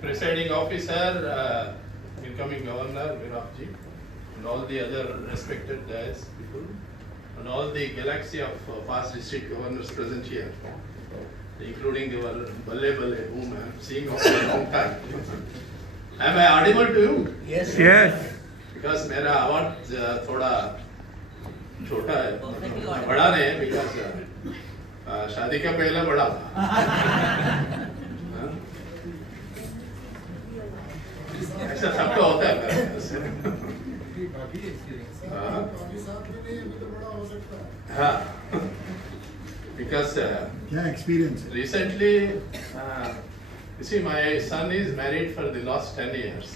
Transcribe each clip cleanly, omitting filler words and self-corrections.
Presiding officer, incoming governor Viraf ji, and all the other respected guys, people, and all the galaxy of past district governors present here, including your Balle Balle, whom I am seeing for a long time. Am I audible to you? Yes. Yes. Because मेरा आवाज थोड़ा छोटा है, बड़ा नहीं है, because शादी का पहला बड़ा था। ऐसा सबका होता है। हाँ, because क्या experience? recently, you see, my son is married for the last 10 years.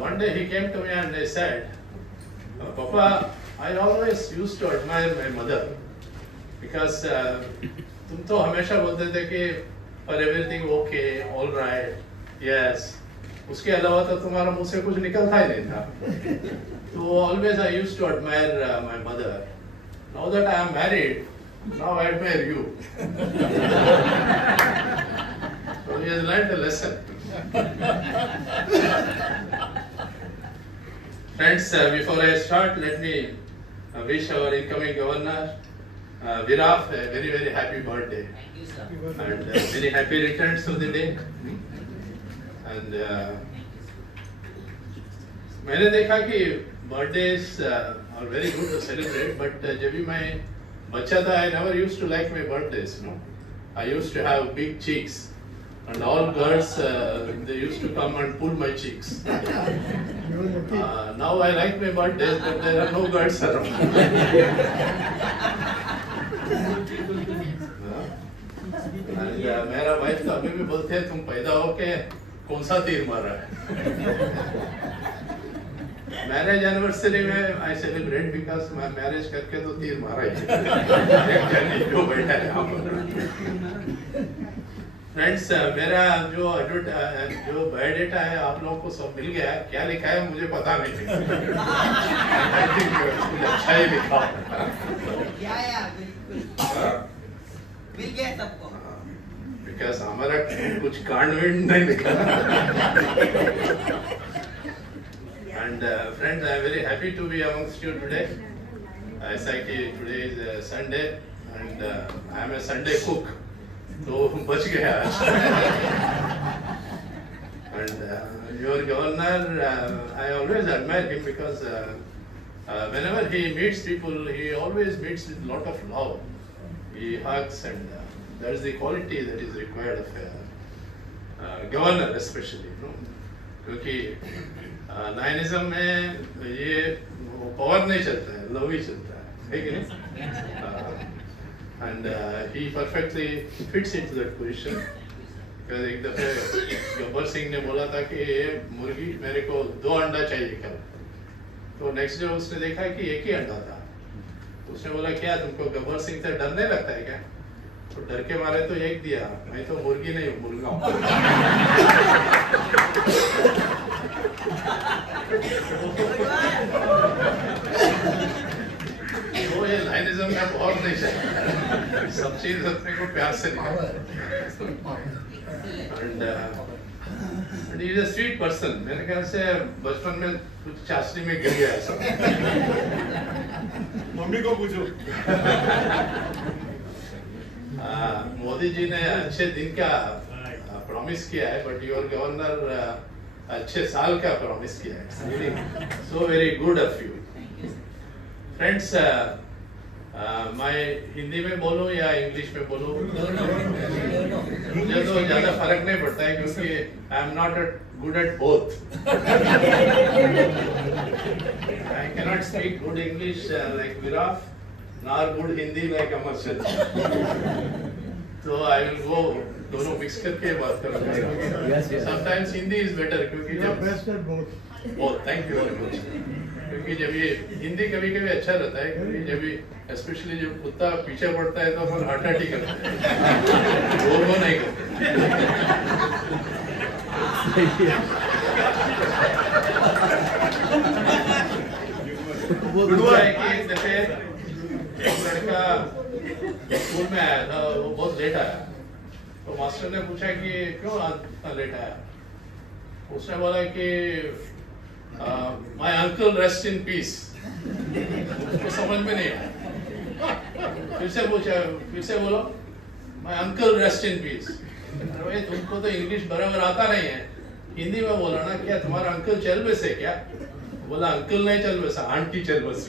One day he came to me and he said, Papa, I always used to admire my mother because तुम तो हमेशा बोलते थे कि for everything okay, all right, yes. उसके अलावा तो तुम्हारा मुंह से कुछ निकलता ही नहीं था. So always I used to admire my mother. Now that I am married, now I admire you. So he has learned a lesson. Friends, before I start, let me wish our incoming governor, Viraf, a very, very happy birthday. Thank you, sir. And very happy returns of the day. And मैंने देखा कि birthdays are very good to celebrate, but जब भी मैं बच्चा था, I never used to like my birthdays. No, I used to have big cheeks. And all girls, they used to come and pull my cheeks. Now I like my birthdays, but there are no girls around. And मेरा वाइफ तो अभी भी बोलते हैं तुम पैदा हो के कौन सा तीर मारा है? मैरिज एनिवर्सरी में I celebrate because मैं मैरिज करके तो तीर मारा ही एक जन जो बैठा है यहाँ पर। फ्रेंड्स, मेरा जो बायोडेटा है आप लोगों को सब मिल गया है. क्या लिखा है मुझे पता नहीं. I think कुछ अच्छा ही लिखा या बिल्कुल मिल गया सबको. Because हमारा कुछ कांड विंड नहीं लिखा. And friends, I am very happy to be amongst you today. ऐसा कि today is Sunday and I am a Sunday cook. तो बच गया. And your governor, I always admire him because whenever he meets people, he always meets with a lot of love. He hugs and that is the quality that is required of a governor especially. No? क्योंकि नाइनिज्म में ये पावर नहीं चलता है, लव ही चलता है कि नहीं? And he perfectly fits into that position. because एक दफे गब्बर सिंह ने बोला था कि ये मुर्गी मेरे को 2 अंडा चाहिए कल. तो नेक्स्ट डे उसने देखा कि एक ही अंडा था. उसने बोला क्या तुमको गब्बर सिंह से डर नहीं लगता है क्या? तो डर के मारे तो एक दिया. मैं तो मुर्गी नहीं हूँ, मुर्गा हूँ. तो ये लाइनिज्म में बहुत नहीं चाहिए. सब चीज अपने को प्यार से and he is a sweet person. मेरे ख्याल से बचपन में कुछ चाशनी में गिर गया ऐसा. मम्मी को पूछो. मोदी जी ने अच्छे दिन का प्रॉमिस किया है, बट योर गवर्नर अच्छे साल का प्रॉमिस किया है. So very good of you. Friends, मैं हिंदी में बोलूं या इंग्लिश में बोलूं, मुझे तो ज्यादा फर्क नहीं पड़ता है क्योंकि I am not good at both. I cannot speak good English like Viraf, nor good Hindi like Amar Seth. So I will go दोनों मिक्स करके बात करूँगा. Sometimes Hindi is better क्योंकि जब बहुत थैंक यू वेरी मच. क्योंकि जब ये हिंदी कभी कभी अच्छा रहता है, क्योंकि जब ये स्पेशली जब कुत्ता पीछे पड़ता है तो अपन हटाटी करते हैं, वो नहीं करते. गुड़ुआ है कि एक दफे एक लड़का स्कूल में आया था, वो बहुत लेट आया. तो मास्टर ने पूछा कि क्यों इतना लेट आया। उसने बोला कि my uncle rest in peace. उसको समझ में नहीं आया। फिर से पूछा, फिर से बोलो my uncle rest in peace. अरे भाई तुमको तो इंग्लिश बराबर आता नहीं है, हिंदी में बोला ना, क्या तुम्हारा अंकल चल बसे क्या? बोला अंकल नहीं चल बसा, आंटी चल बस।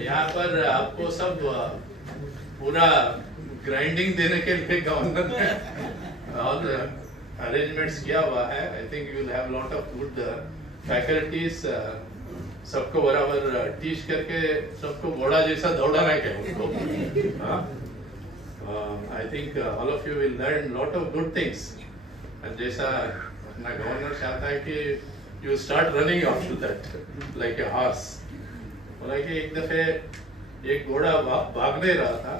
यहाँ पर आपको सब पूरा ग्राइंडिंग देने के लिए गवर्नर ने और अरेंजमेंट्स किया हुआ है। I think you will have lot of good faculties, सबको बराबर टीच करके सबको घोड़ा जैसा दौड़ाना है उनको। I think all of you will learn lot of good things. जैसा अपना गवर्नर चाहता है कि you start running after that like a horse. बोला कि एक दफे एक घोड़ा भाग नहीं रहा था,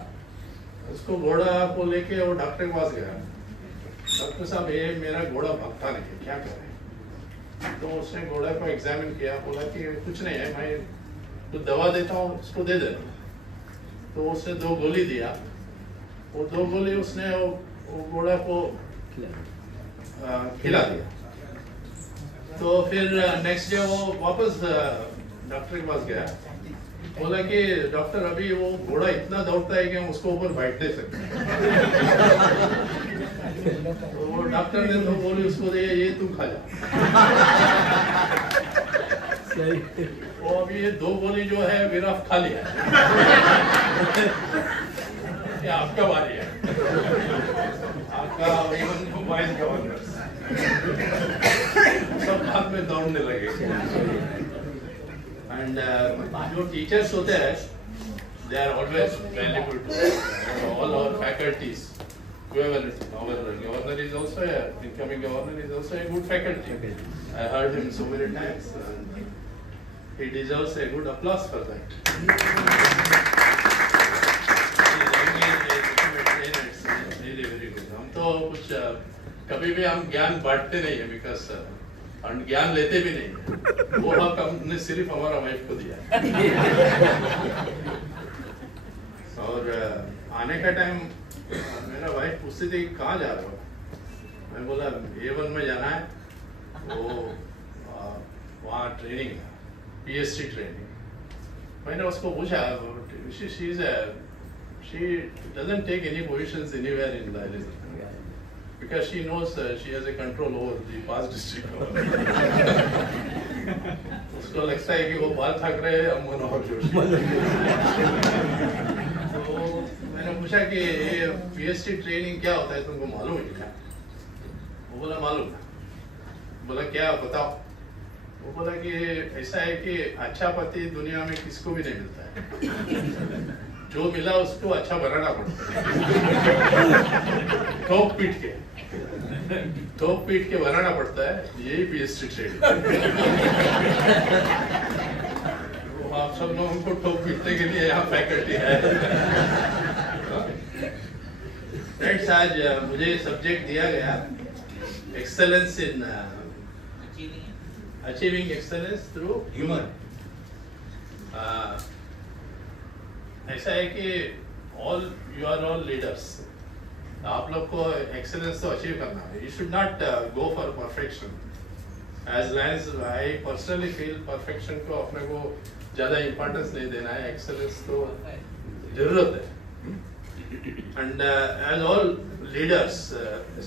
उसको घोड़ा को लेके वो डॉक्टर के पास गया। डॉक्टर साहब ये मेरा घोड़ा भागता नहीं है, क्या करें? तो उसने घोड़ा को एग्जामिन किया, बोला कि कुछ नहीं है, मैं कुछ दवा देता हूँ उसको दे देना। तो उसने 2 गोली दिया, वो 2 गोली उसने वो घोड़ा को खिला दिया। तो फिर नेक्स्ट डे वो वापस डॉक्टर के पास गया, बोला कि डॉक्टर अभी वो घोड़ा इतना दौड़ता है कि हम उसको ऊपर बैठ दे सकते हैं। तो वो डॉक्टर ने 2 गोली उसको दिए, ये तू खा जा। वो अभी ये 2 गोली जो है विराफ खा लिया। ये आपका बारी है, आपका वाइस गवर्नर सब हाथ में दौड़ने लगे। एंड जो टीचर्स होते हैं they are always valuable to all our faculties. Whoever our governor is also a incoming governor is also a good faculty. I heard him so many times, and he deserves a good applause for that. Really very good. हम तो कुछ कभी भी हम ज्ञान बांटते नहीं है, बिकॉज हम ज्ञान लेते भी नहीं है। वो हक हमने सिर्फ हमारा वाइफ को दिया। और आने का टाइम मेरा वाइफ पूछती थी कहाँ जा रहे हो? मैं बोला A1 में जाना है, वो वहाँ ट्रेनिंग है, PhD ट्रेनिंग। मैंने उसको पूछा, she doesn't take any positions anywhere in the because she knows she has a control over the past district governor. उसको लगता है कि वो बाल ठाकरे हम मनोहर जोशी। तो मैंने पूछा कि ये PhD ट्रेनिंग क्या होता है, तुमको मालूम है क्या? वो बोला मालूम है। बोला क्या बताओ? वो बोला कि ऐसा है कि अच्छा पति दुनिया में किसको भी नहीं मिलता है, जो मिला उसको अच्छा बनाना पड़ता है। ठोक पीट के बनाना पड़ता है, यही PhD ट्रेनिंग। आप सब लोगों को ठोक पीटने के लिए यहाँ फैकल्टी है। फ्रेंड्स, आज मुझे सब्जेक्ट दिया गया excellence in achieving excellence through humour. ऐसा है कि यू आर ऑल लीडर्स, आप लोग को एक्सेलेंस तो अचीव करना है। You should not go for perfection. As long as I personally feel perfection को अपने को ज़्यादा इम्पोर्टेंस नहीं देना है, एक्सेलेंस तो जरूरत है। And as all leaders,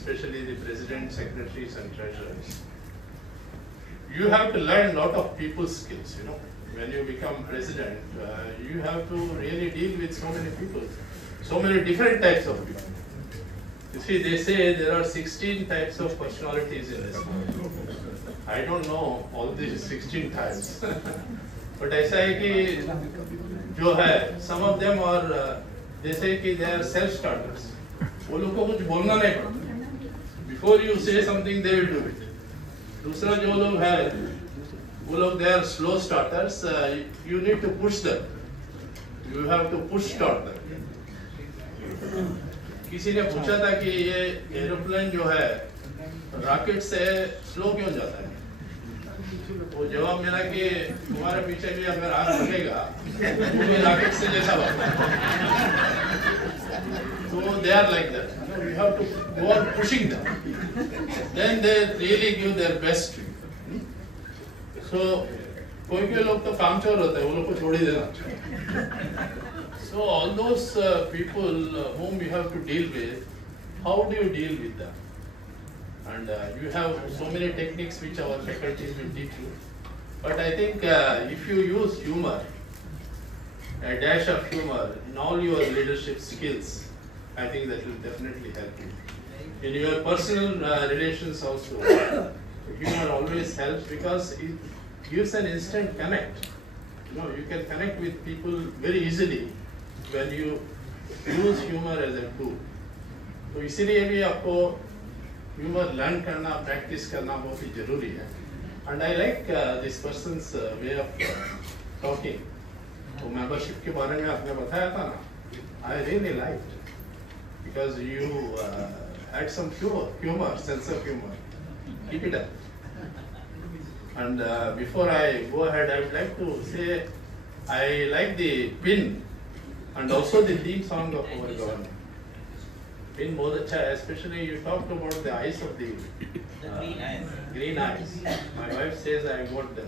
specially the president, secretaries and treasurers, you have to learn a lot of people's skills, you know. When you become president, you have to really deal with so many people, so many different types of people. You see, they say there are 16 types of personalities in this world. I don't know all these 16 types. But ऐसा है कि जो है, some of them are, they say कि they are self-starters. वो लोग को कुछ बोलना नहीं पड़ता. Before you say something, they will do it. दूसरा जो लोग है वो लोग they are slow starters, you need to push them, you have to push start them. किसी ने पूछा था कि ये एरोप्लेन जो है रॉकेट से स्लो क्यों जाता है? वो जवाब मिला कि तुम्हारे पीछे भी अगर आग लगेगा तो भी रॉकेट से जैसा होगा। So they are like that. You have to go on pushing them. Then they really give their best. So कोई लोग तो कामचोर होते हैं, वो लोग को छोड़ ही देना। So all those people whom you have to deal with, how do you deal with them? And you have so many techniques which our faculties will teach you. But I think if you use humor, a dash of humor in all your leadership skills, I think that will definitely help you. In your personal relations also, humor always helps because it gives an instant connect. You know, you can connect with people very easily when you use humor as a tool. तो इसीलिए भी आपको humor learn करना, practice करना बहुत ही जरूरी है. And I like this person's way of talking. तो membership के बारे में आपने बताया था ना, I really liked because you had some humor, sense of humor. Keep it up. And before I go ahead, I would like to say I like the pin and also the theme song of our government. Pin बहुत अच्छा है, especially you talked about the eyes of the green eyes. Green eyes. My wife says I got the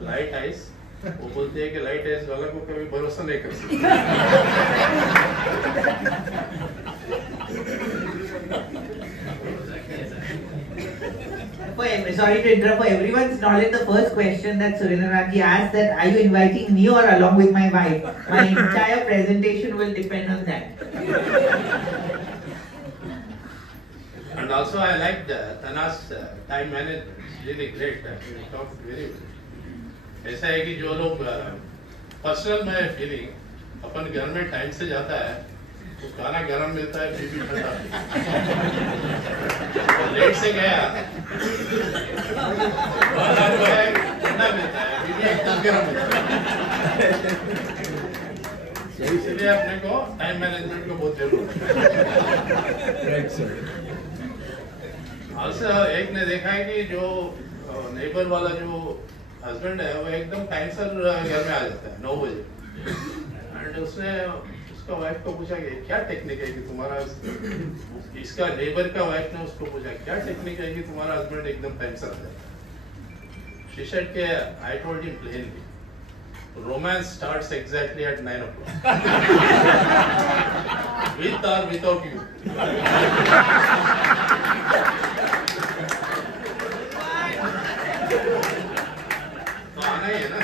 light eyes. वो बोलती है कि light eyes वाला को कभी भरोसा नहीं कर सकते. Sorry to interrupt. For everyone's knowledge, the first question that Surendranath ji asked that are you inviting me or along with my wife? My entire presentation will depend on that. And also I like Tana's time management. It's really great. He talks very well. ऐसा है कि जो लोग पर्सनल में फीलिंग अपन घर में टाइम से जाता है तो खाना गरम मिलता है फिर भी ठंडा लेट से गया खाना जो है ठंडा मिलता है फिर भी एकदम गरम मिलता है इसलिए अपने को टाइम मैनेजमेंट को बहुत जरूरत है। also एक ने देखा है कि जो नेबर वाला जो हस्बैंड है वो एकदम टाइम से घर में आ जाता है 9 बजे एंड उसने उसका वाइफ को पूछा कि क्या टेक्निक है कि तुम्हारा इसका नेबर का वाइफ ने उसको पूछा क्या टेक्निक है कि तुम्हारा हस्बैंड एकदम टाइम से आता है। She said कि I told him plainly, romance starts exactly at 9 o'clock. With or without you. तो आना ही है ना।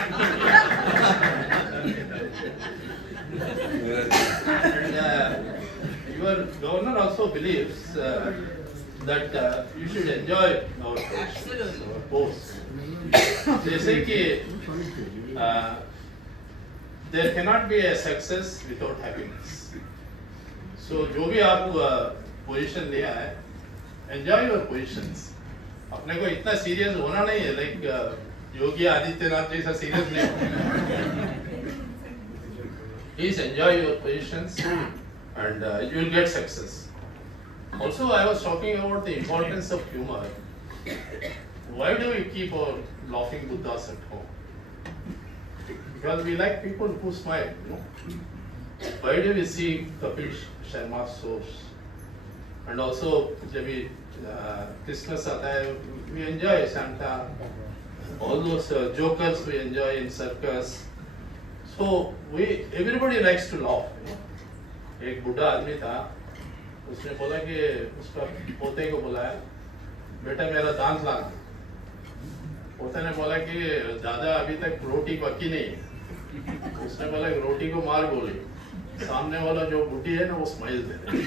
Your governor also believes that you should enjoy our post. जैसे कि there cannot be a success without happiness. So जो भी आप पोजीशन लिया है, enjoy your positions. अपने को इतना सीरियस होना नहीं है, like योगी आदित्यनाथ जैसा सीरियस नहीं होना। Please enjoy your positions and you will get success. Also, I was talking about the importance of humor. Why do we keep our laughing Buddhas at home? Because we like people who smile, you know. Why do we see Kapil Sharma's shows? And also, जब Christmas आता है, we enjoy Santa. All those jokers we enjoy in circus. So everybody likes to laugh. You know? एक बूढ़ा आदमी था, उसने बोला कि उसका पोते को बुलाया, बेटा मेरा दांत लाना। पोते ने बोला कि दादा अभी तक रोटी पकी नहीं है। उसने बोला कि रोटी को मार बोली, सामने वाला जो बूटी है ना वो स्माइल दे रही।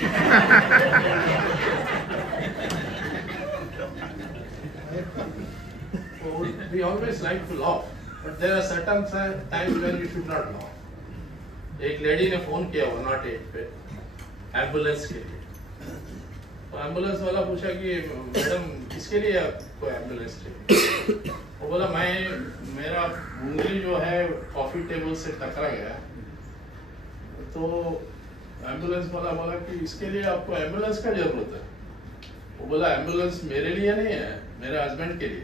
We always like to laugh, but there are certain times when you should not laugh. एक लेडी ने फोन किया 108 पे एम्बुलेंस के लिए, तो एम्बुलेंस वाला पूछा कि मैडम किसके लिए आपको एम्बुलेंस चाहिए? वो बोला मेरा उंगली जो है कॉफी टेबल से टकरा गया, तो एम्बुलेंस वाला बोला कि इसके लिए आपको एम्बुलेंस का जरूरत है। वो बोला एम्बुलेंस मेरे लिए नहीं है, मेरे हस्बैंड के लिए।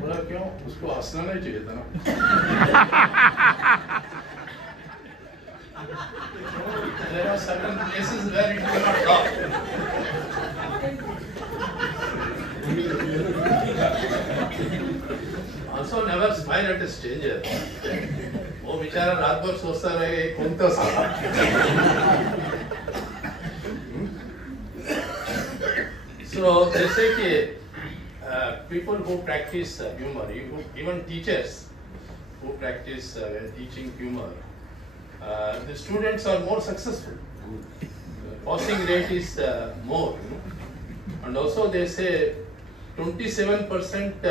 बोला क्यों? उसको हंसना नहीं चाहिए था ना। There are certain places where it cannot laugh. Also never smile at a stranger. वो बेचारा रात भर सोचता रहे कौन तो साला। So they say कि people who practice humor, even teachers who practice teaching humor, the students are more successful. Passing rate is more, and also they say 27%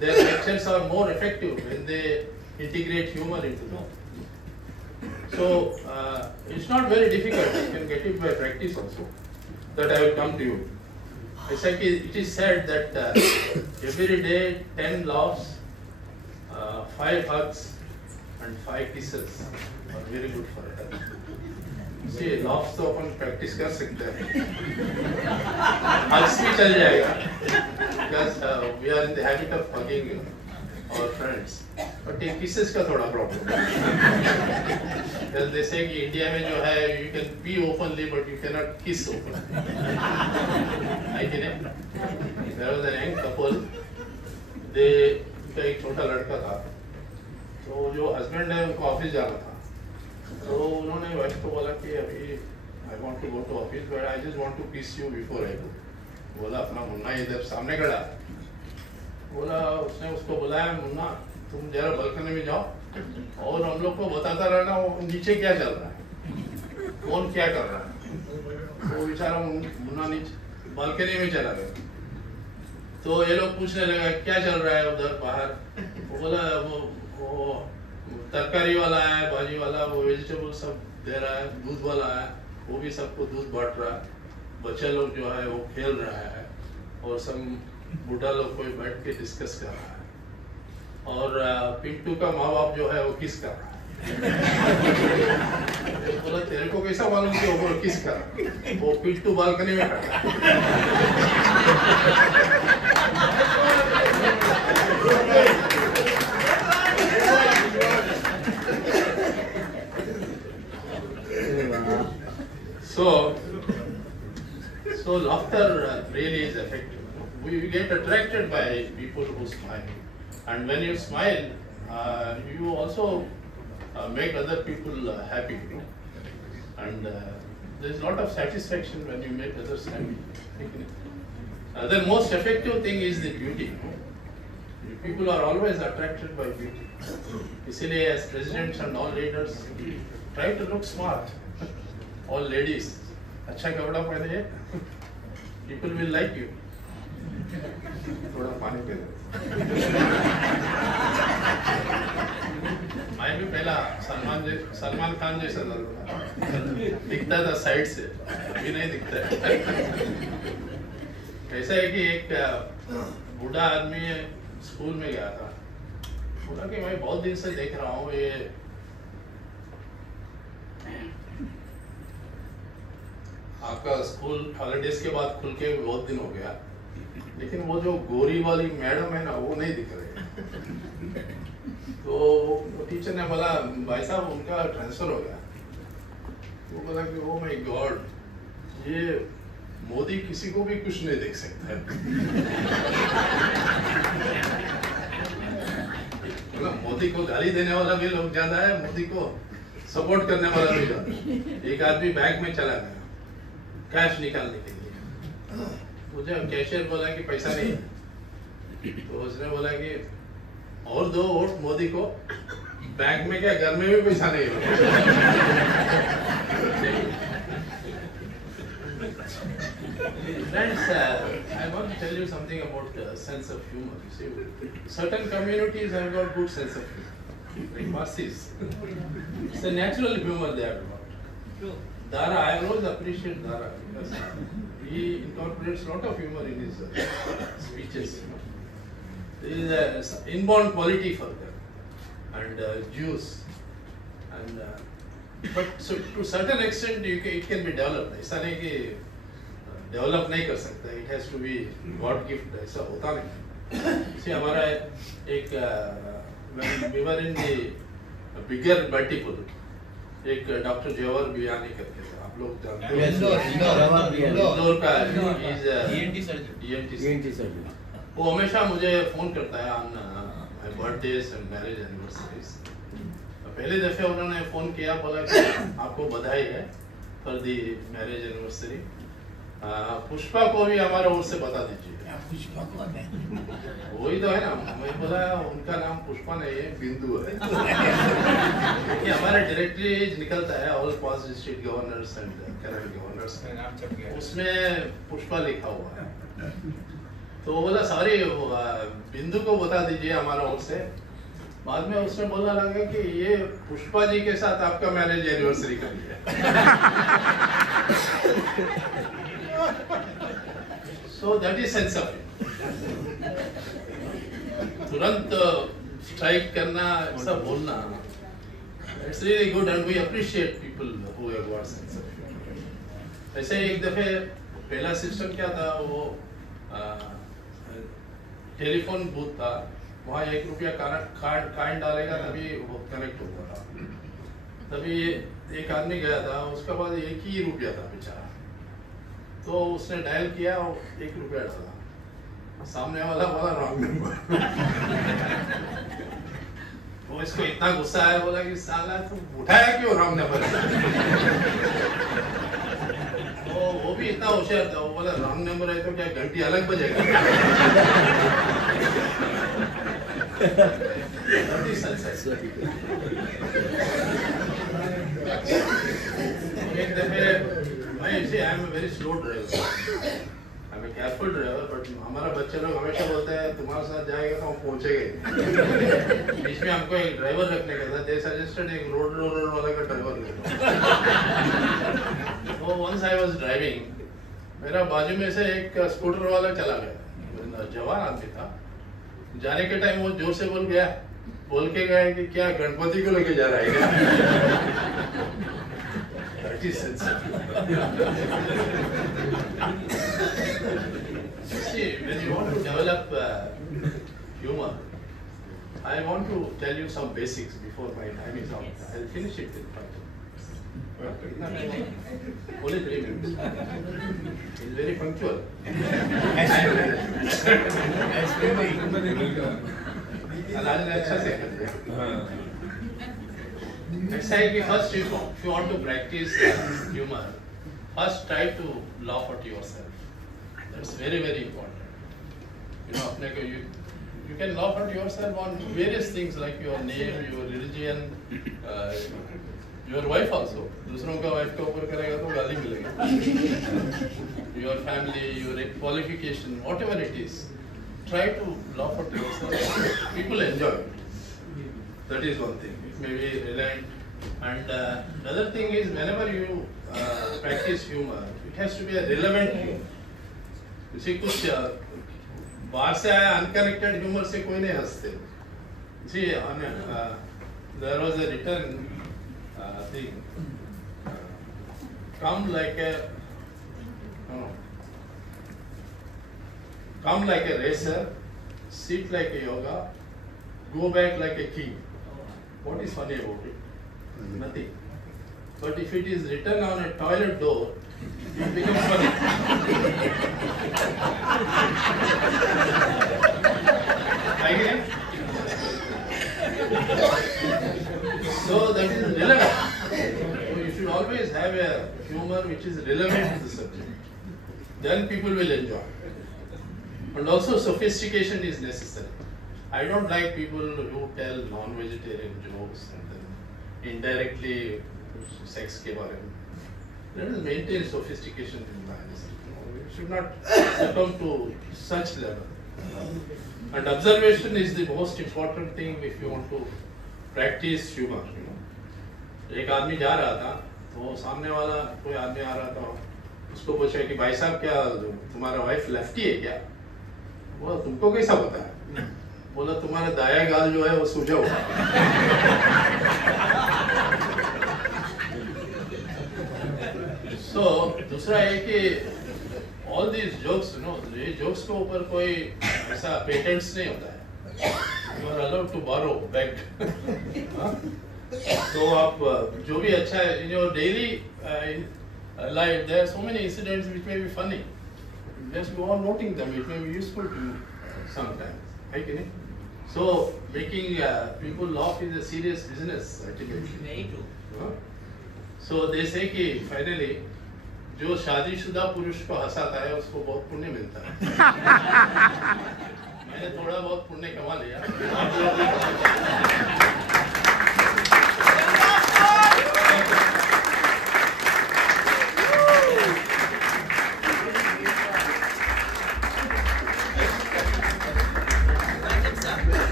their lectures are more effective when they integrate humor into them. So it's not very difficult. You can get it by practice also. That I will come to you. It is said that every day 10 laughs, 5 hugs, and 5 kisses are very good for health. See, laughs तो अपन practice कर सकते हैं. Hugs भी चल जाएगा. Because we are in the habit of hugging our friends. But ये kisses का थोड़ा problem. Because they say कि इंडिया में जो है you can be openly but you cannot kiss openly. है कि नहीं? There was a young couple. उनका एक छोटा लड़का था. तो जो हस्बैंड है उनको ऑफिस जाना था. तो उन्होंने वाइफ को बोला कि अभी I want to go to office but I just want to kiss you before I go. बोला अपना मुन्ना इधर सामने खड़ा. बोला उसने उसको बुलाया, मुन्ना तुम जरा बालकनी में जाओ और हम लोग को बताता रहना वो नीचे क्या चल रहा है, कौन क्या कर रहा है. वो बेचारा मुन्ना नीचे बालकनी में चला गया. तो ये लोग पूछने लगा क्या चल रहा है उधर बाहर. वो बोला वो तरकारी वाला है, भाजी वाला, वो वेजिटेबल सब दे रहा है, दूध वाला है, वो भी सबको दूध बांट रहा है. बच्चे लोग जो है वो खेल रहा है और सब बूढ़ा लोग कोई बैठ के डिस्कस कर रहा है. और पिंटू का माँ बाप जो है वो किस कर रहा है. बोला तेरे को कैसा मालूम कि वो किस कर रहा है? वो पिंटू बालकनी में खड़ा है. So laughter really is effective. We get attracted by people who smile, and when you smile, you also make other people happy, and there's a lot of satisfaction when you make others happy. The most effective thing is the beauty. People are always attracted by beauty. इसीलिए as presidents and all leaders try to look smart. All ladies, अच्छा कपड़ा पहने, people will like you. थोड़ा पानी P low. मैं भी पहला सलमान खान जैसा दिखता था साइड से, अभी नहीं दिखता है. ऐसा है कि एक बूढ़ा आदमी स्कूल में गया था. बोला कि मैं बहुत दिन से देख रहा हूँ ये आपका स्कूल हॉलीडेज के बाद खुल के बहुत दिन हो गया, लेकिन वो जो गोरी वाली मैडम है ना वो नहीं दिख रही. तो टीचर ने बोला भाई साहब उनका ट्रांसफर हो गया. वो बोला कि ओ माय गॉड, ये मोदी किसी को भी कुछ नहीं देख सकता है. मोदी को गाली देने वाला भी लोग ज्यादा है, मोदी को सपोर्ट करने वाला भी ज्यादा. एक आदमी बैंक में चला गया कैश निकालने के लिए. मुझे कैशियर बोला कि पैसा नहीं है. तो उसने बोला कि और दो वोट मोदी को. बैंक में क्या, घर में भी पैसा नहीं होता. Friends, I want to tell you something about sense of humor. You see, certain communities have got good sense of humor. Like Parsis, it's a natural humor they have got. Dara, I always appreciate Dara because he incorporates a lot of humor in his speeches. There is an inborn quality for them, and Jews, and but so to a certain extent it can be developed. ऐसा नहीं कि डेवलप नहीं कर सकता, it has to be god gift, ऐसा होता नहीं। इसे हमारा एक we were in the bigger multiple, एक डॉक्टर जवाहर बियानी करके थे, आप लोग जानते हो, इंदौर का ENT सर्जन। वो हमेशा मुझे फोन करता है on my birthdays and marriage anniversaries. पहले दफे उन्होंने फोन किया, बोला कि आपको बधाई है for the marriage anniversary, Pushpa को भी हमारा ओर से बता दीजिए। पुष्पा कौन है? वही तो है ना, मैं बोला उनका नाम पुष्पा नहीं है, बिंदु है। कि हमारा डायरेक्टली निकलता है all past district governors and current governors, उसमें पुष्पा लिखा हुआ है। तो बोला सॉरी, बिंदु को बता दीजिए हमारा ओर से। बाद में उसने बोलने लगा कि ये पुष्पा जी के साथ आपका मैरिज एनिवर्सरी कर लिया। So that is sense of it. तुरंत स्ट्राइक करना, ऐसा बोलना, it's really good and we appreciate people who have got sense of it. ऐसे एक दफे पहला सिस्टम क्या था, वो टेलीफोन बूथ था, वहाँ ₹1 कार्ड डालेगा तभी वो कनेक्ट होता था। तभी एक आदमी गया था, उसके बाद ₹1 था बेचारा, तो उसने डायल किया और ₹1 डाला, सामने वाला बोला रॉन्ग नंबर। वो इसको इतना गुस्सा आया, बोला कि साला तुम उठाया क्यों रॉन्ग नंबर। तो वो भी इतना होशियार था, वो बोला रॉन्ग नंबर है तो क्या घंटी अलग बजेगा। एक दफे I am a very slow driver. I am a careful driver, but हमारा बच्चे लोग हमेशा बोलते हैं तुम्हारे साथ जाएगा तो हम पहुंचेंगे। बीच में हमको एक ड्राइवर रखने का था, they suggested एक रोड वाला का ड्राइवर ले लो। तो once I was driving, मेरा बाजू में से एक स्कूटर वाला चला गया, जवान आदमी था। जाने के टाइम वो जोर से बोल के गया कि क्या गणपति को लेके जा रहा है क्या? That is sensitive. See, when you want to develop humor, I want to tell you some basics before my time is out. I'll finish it in 5 minutes. Only 3 minutes. He's very punctual. आज ने अच्छा से कर दिया। ऐसा है कि first if you want to practice humor, first try to laugh at yourself. That's very very important. You know, अपने को you can laugh at yourself on various things like your name, your religion, your wife also. दूसरों का wife के ऊपर करेगा तो गाली मिलेगा। Your family, your qualification, whatever it is, try to laugh at yourself. People enjoy it. That is one thing. It may be relevant. And another thing is, whenever you practice humor, it has to be a relevant humor. You see, कुछ बाहर से आया unconnected humor से कोई नहीं हंसते। See, there was a written thing. Come like a racer, sit like a yoga, go back like a king. What is funny about it? Nothing. But if it is written on a toilet door, it becomes funny. Again? So that is relevant. So you should always have a humor which is relevant to the subject. Then people will enjoy. And also sophistication is necessary. I don't like people who tell non-vegetarian jokes and then indirectly sex के बारे में. Let us maintain sophistication in life. We should not succumb to such level. And observation is the most important thing if you want to practice humor. You know, एक आदमी जा रहा था, तो सामने वाला कोई आदमी आ रहा था, उसको पूछा कि भाई साहब क्या तुम्हारा वाइफ लेफ्टी है क्या? वो तुमको कैसा पता है? बोला तुम्हारा दाया गाल जो है वो सूजा हुआ। So दूसरा है कि all these jokes, you know, ये jokes के ऊपर कोई ऐसा patents नहीं होता है. You are allowed to borrow, beg. तो आप जो भी अच्छा है in your daily life, there are so many incidents which may be funny. Just go on noting them. It may be useful to you sometimes. है कि नहीं? So making people laugh is a serious business ultimately. Very true. So they say कि finally जो शादीशुदा पुरुष को हंसाता है उसको बहुत पुण्य मिलता है. मैंने थोड़ा बहुत पुण्य कमा लिया.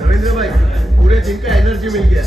रविंद्र भाई पूरे दिन का एनर्जी मिल गया.